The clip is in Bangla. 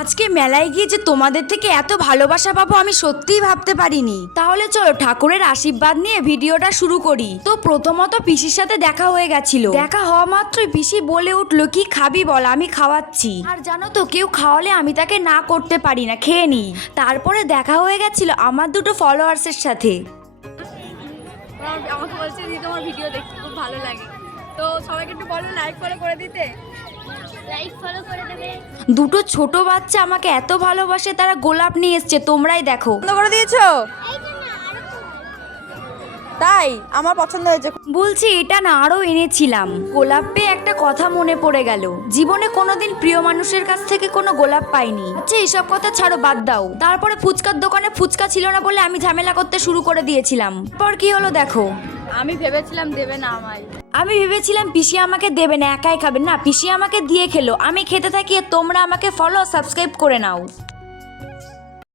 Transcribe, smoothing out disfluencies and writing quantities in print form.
আজকে মেলায় গিয়ে যে তোমাদের থেকে এত ভালোবাসা পাবো আমি সত্যিই ভাবতে পারিনি। তাহলে চলো ঠাকুরের আশীর্বাদ নিয়ে ভিডিওটা শুরু করি। তো প্রথমত পিসির সাথে দেখা হয়ে গেছিল। দেখা হওয়া মাত্রই পিসি বলে উঠলো, কি খাবি বল, আমি খাওয়াচ্ছি। আর জানো তো কেউ খাওয়ালে আমি তাকে না করতে পারি না, খেয়ে নিই। তারপরে দেখা হয়ে গেছিল আমার দুটো ফলোয়ার্সের সাথে। আমাকে বলছে যে তোমার ভিডিও দেখতে খুব ভালো লাগে, তো সবাইকে একটু বলো লাইক ফলো করে দিতে। লাইক ফলো করে দেবে। দুটো ছোট বাচ্চা আমাকে এত ভালোবাসে, তারা গোলাপ নিয়ে এসছে, তোমরাই দেখো। পছন্দ করে দিয়েছো? তাই আমার পছন্দ হয়েছে। বলছি এটা না আরো এনেছিলাম। গোলাপ পেয়ে একটা কথা মনে পড়ে গেল, জীবনে কোনোদিন প্রিয় মানুষের কাছ থেকে কোনো গোলাপ পাইনি। আচ্ছা এসব কথা ছাড়ো, বাদ দাও। তারপরে ফুচকার দোকানে ফুচকা ছিল না বলে আমি ঝামেলা করতে শুরু করে দিয়েছিলাম। পর কি হলো দেখো। আমি ভেবেছিলাম দেবে না আমায়। আমি ভেবেছিলাম পিসি আমাকে দেবে না, একাই খাবে না, পিসি আমাকে দিয়ে খেলো। আমি খেতে থাকি আর তোমরা আমাকে ফলো সাবস্ক্রাইব করে নাও।